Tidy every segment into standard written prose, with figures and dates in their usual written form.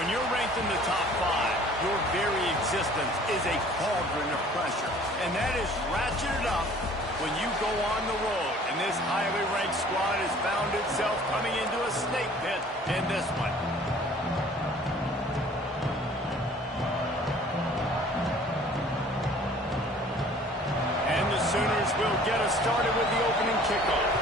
When you're ranked in the top 5, your very existence is a cauldron of pressure. And that is ratcheted up when you go on the road. And this highly ranked squad has found itself coming into a snake pit in this one. And the Sooners will get us started with the opening kickoff.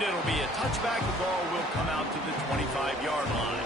It'll be a touchback. The ball will come out to the 25-yard line.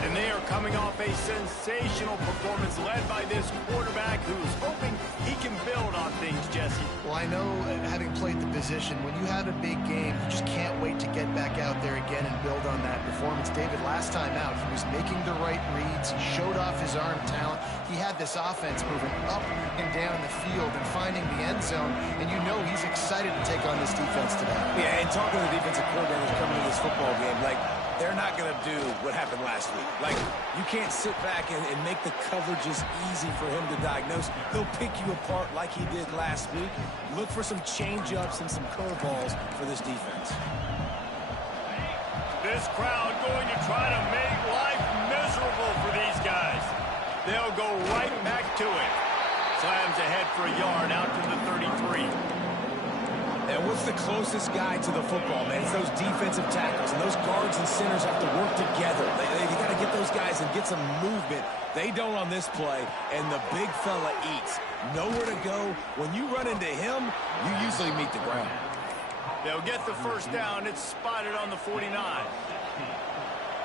And they are coming off a sensational performance led by this quarterback who's hoping he can build on things, Jesse. Well, I know, having played the position, when you have a big game, you just can't wait to get back out there again and build on that performance. David, last time out, he was making the right reads. He showed off his arm talent. He had this offense moving up and down the field and finding the end zone, and you know he's excited to take on this defense today. Yeah, and talking to the defensive coordinators coming to this football game, like, they're not going to do what happened last week. Like, you can't sit back and make the coverages easy for him to diagnose. He'll pick you apart like he did last week. Look for some change-ups and some curveballs for this defense. This crowd going to try to make life miserable for these guys. They'll go right back to it. Slams ahead for a yard out to the 33. And what's the closest guy to the football, man? It's those defensive tackles, and those guards and centers have to work together. They got to get those guys and get some movement. They don't on this play, and the big fella eats. Nowhere to go. When you run into him, you usually meet the ground. They'll get the first down. It's spotted on the 49.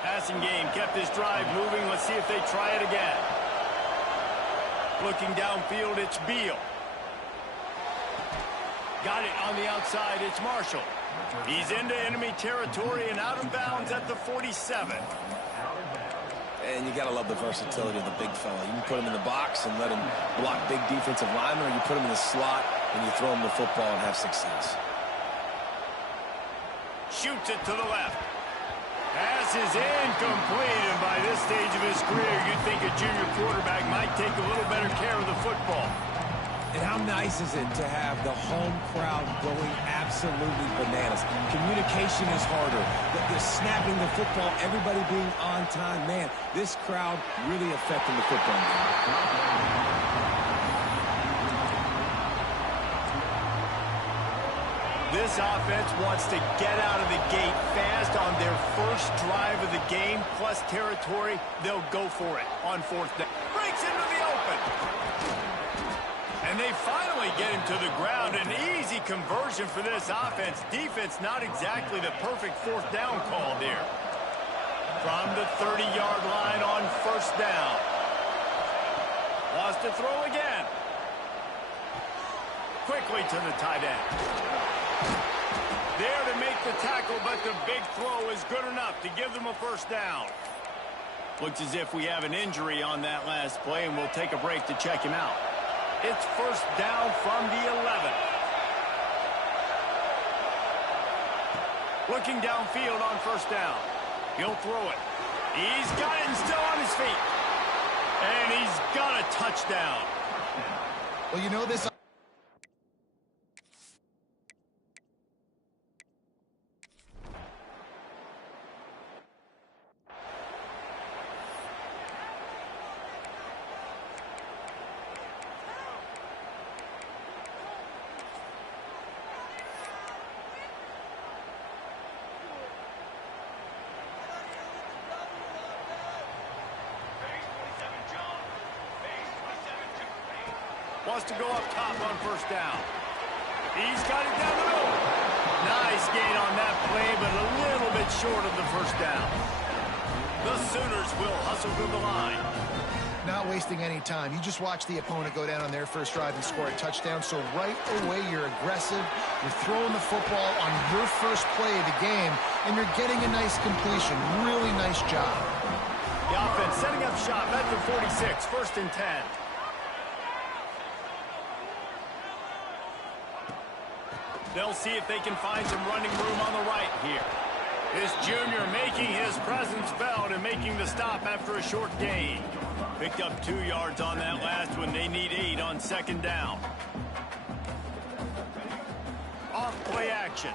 Passing game kept this drive moving. Let's see if they try it again. Looking downfield, it's Beal. Got it on the outside, it's Marshall. He's into enemy territory and out of bounds at the 47. And you got to love the versatility of the big fella. You can put him in the box and let him block big defensive linemen, or you put him in the slot and you throw him the football and have success. Shoots it to the left. Pass is incomplete, and by this stage of his career, you'd think a junior quarterback might take a little better care of the football. And how nice is it to have the home crowd going absolutely bananas? Communication is harder. The snapping the football, everybody being on time. Man, this crowd really affecting the football game. This offense wants to get out of the gate fast on their first drive of the game, plus territory. They'll go for it on fourth down. Breaks into the open. And they finally get him to the ground. An easy conversion for this offense. Defense not exactly the perfect fourth down call there. From the 30-yard line on first down. Wants to throw again. Quickly to the tight end. There to make the tackle, but the big throw is good enough to give them a first down. Looks as if we have an injury on that last play, and we'll take a break to check him out. It's first down from the 11. Looking downfield on first down. He'll throw it. He's got it and still on his feet. And he's got a touchdown. Well, you know this. Wants to go up top on first down. He's got it down the middle. Nice gain on that play, but a little bit short of the first down. The Sooners will hustle to the line. Not wasting any time. You just watch the opponent go down on their first drive and score a touchdown. So right away, you're aggressive. You're throwing the football on your first play of the game, and you're getting a nice completion. Really nice job. The offense setting up shop at the 46, first and 10. They'll see if they can find some running room on the right here. This junior making his presence felt and making the stop after a short gain. Picked up 2 yards on that last one. They need 8 on second down. Off play action.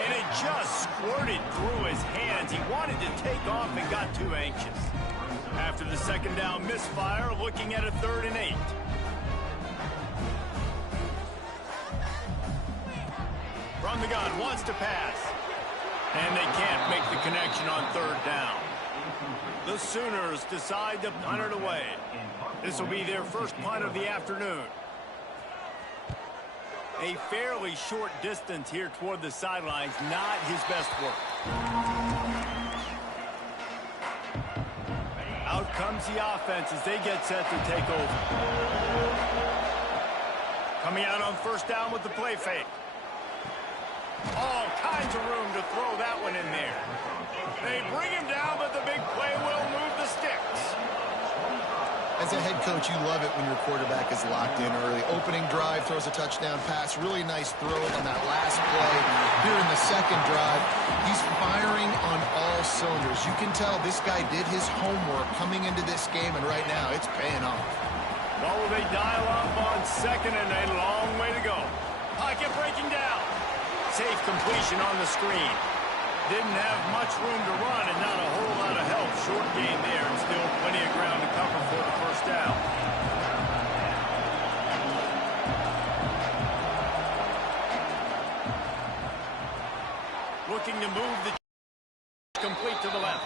And it just squirted through his hands. He wanted to take off and got too anxious. After the second down misfire, looking at a 3rd and 8. From the gun, wants to pass. And they can't make the connection on 3rd down. The Sooners decide to punt it away. This will be their first punt of the afternoon. A fairly short distance here toward the sidelines, not his best work. Out comes the offense as they get set to take over. Coming out on 1st down with the play fake. All kinds of room to throw that one in there. They bring him down, but the big play will move the sticks. As a head coach, you love it when your quarterback is locked in early. Opening drive, throws a touchdown pass. Really nice throw on that last play. Here in the second drive, he's firing on all cylinders. You can tell this guy did his homework coming into this game, and right now it's paying off. Well, they dial up on 2nd and a long way to go. Pocket breaking down. Safe completion on the screen. Didn't have much room to run and not a whole lot of help. Short gain there and still plenty of ground to cover for the 1st down. Looking to move the complete to the left.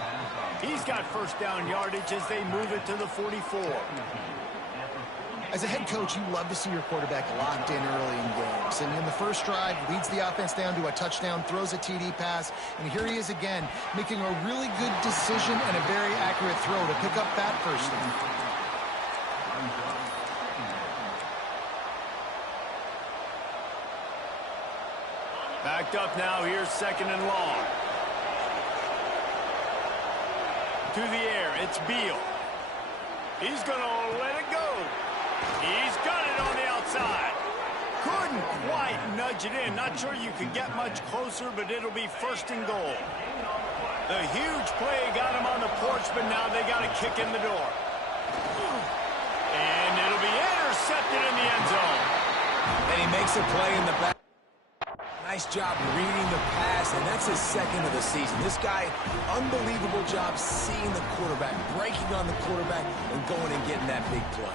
He's got 1st down yardage as they move it to the 44. As a head coach, you love to see your quarterback locked in early in games. And in the first drive, leads the offense down to a touchdown, throws a TD pass, and here he is again, making a really good decision and a very accurate throw to pick up that 1st down. Backed up now, here's 2nd and long. To the air, it's Beal. He's going to let it go. He's got it on the outside. Couldn't quite nudge it in. Not sure you could get much closer, but it'll be 1st and goal. The huge play got him on the porch, but now they got a kick in the door. And it'll be intercepted in the end zone. And he makes a play in the back. Nice job reading the pass, and that's his 2nd of the season. This guy, unbelievable job seeing the quarterback, breaking on the quarterback, and going and getting that big play.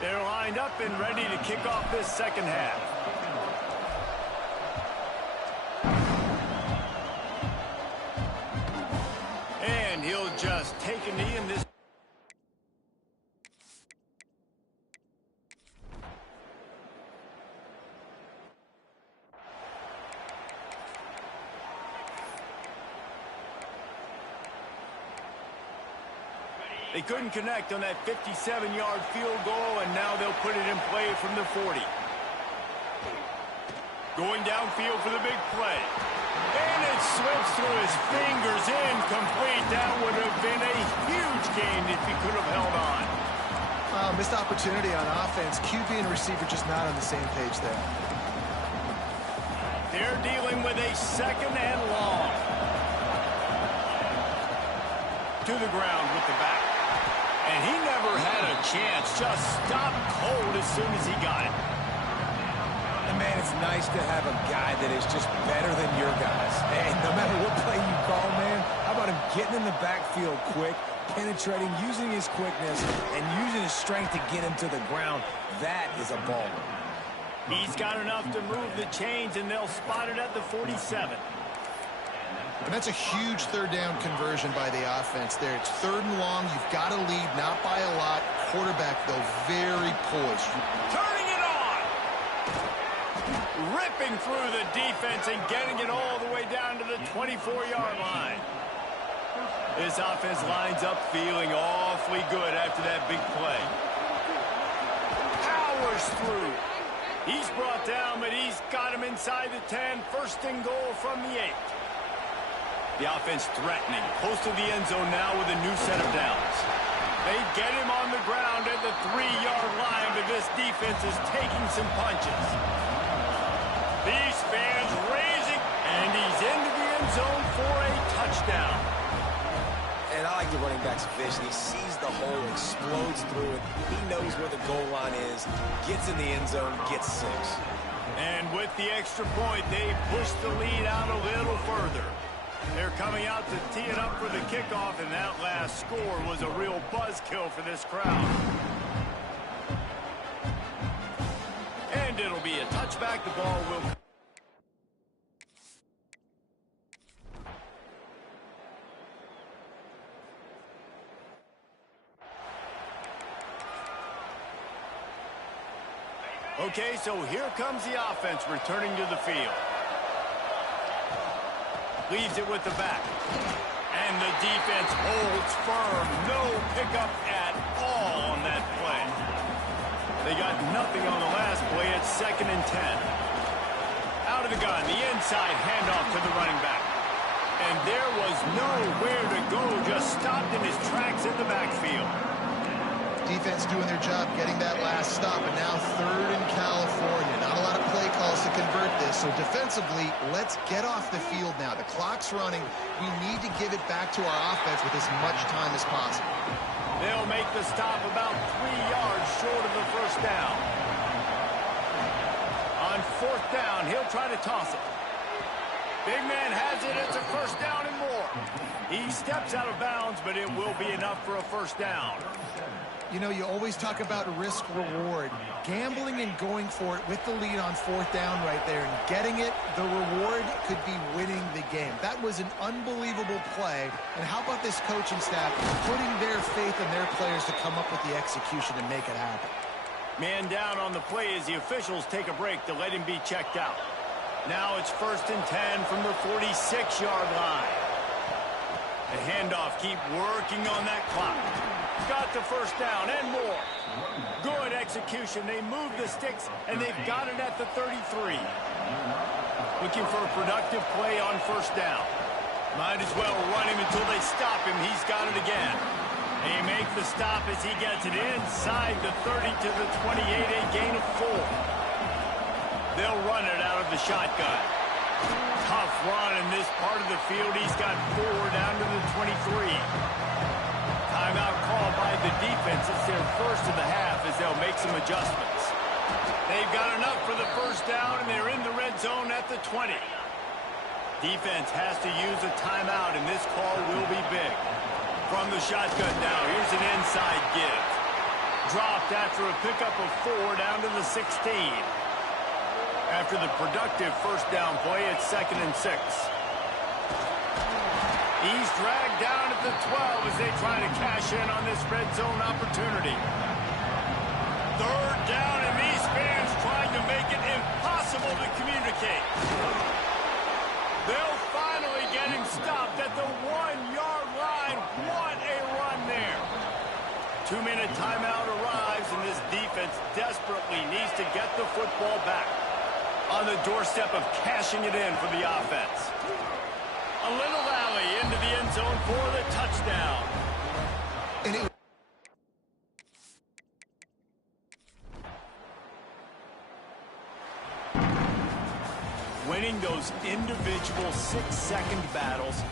They're lined up and ready to kick off this 2nd half. And he'll just take a knee in this. They couldn't connect on that 57-yard field goal, and now they'll put it in play from the 40. Going downfield for the big play. And it slips through his fingers, incomplete. That would have been a huge gain if he could have held on. Missed opportunity on offense. QB and receiver just not on the same page there. They're dealing with a 2nd and long. To the ground with the back. And he never had a chance. Just stopped cold as soon as he got it. And man, it's nice to have a guy that is just better than your guys. And no matter what play you call, man, how about him getting in the backfield quick, penetrating, using his quickness, and using his strength to get him to the ground. That is a baller. He's got enough to move the chains, and they'll spot it at the 47. And that's a huge 3rd down conversion by the offense there. It's 3rd and long. You've got to lead, not by a lot. Quarterback, though, very poised. Turning it on! Ripping through the defense and getting it all the way down to the 24-yard line. This offense lines up feeling awfully good after that big play. Powers through. He's brought down, but he's got him inside the 10. 1st and goal from the 8. The offense threatening, close to the end zone now with a new set of downs. They get him on the ground at the 3-yard line, but this defense is taking some punches. These fans raising, and he's into the end zone for a touchdown. And I like the running back's vision. He sees the hole, explodes through it. He knows where the goal line is, gets in the end zone, gets 6. And with the extra point, they push the lead out a little further. They're coming out to tee it up for the kickoff, and that last score was a real buzzkill for this crowd. And it'll be a touchback. The ball will... Okay, so here comes the offense returning to the field. Leaves it with the back. And the defense holds firm. No pickup at all on that play. They got nothing on the last play. It's 2nd and 10. Out of the gun, the inside handoff to the running back. And there was nowhere to go, just stopped in his tracks in the backfield. Defense doing their job, getting that last stop, and now 3rd in California. Not a lot of play calls to convert this, so defensively, let's get off the field now. The clock's running. We need to give it back to our offense with as much time as possible. They'll make the stop about 3 yards short of the first down. On 4th down, he'll try to toss it. Big man has it. It's a first down and more. He steps out of bounds, but it will be enough for a first down. You know, you always talk about risk-reward. Gambling and going for it with the lead on 4th down right there and getting it, the reward could be winning the game. That was an unbelievable play. And how about this coaching staff putting their faith in their players to come up with the execution and make it happen? Man down on the play as the officials take a break to let him be checked out. Now it's 1st and 10 from the 46-yard line. The handoff, keep working on that clock. Got the first down and more. Good execution. They move the sticks, and they've got it at the 33. Looking for a productive play on 1st down. Might as well run him until they stop him. He's got it again. They make the stop as he gets it inside the 30 to the 28, a gain of 4. They'll run it out of the shotgun. Tough run in this part of the field. He's got 4 down to the 23. Timeout call by the defense. It's their first of the half as they'll make some adjustments. They've got enough for the first down, and they're in the red zone at the 20. Defense has to use a timeout, and this call will be big. From the shotgun now, here's an inside give. Dropped after a pickup of 4 down to the 16. After the productive first down play, it's 2nd and 6. He's dragged down at the 12 as they try to cash in on this red zone opportunity. 3rd down, and these fans trying to make it impossible to communicate. They'll finally get him stopped at the 1-yard line. What a run there. 2-minute timeout arrives, and this defense desperately needs to get the football back. On the doorstep of cashing it in for the offense. A little rally into the end zone for the touchdown. And winning those individual 6-second battles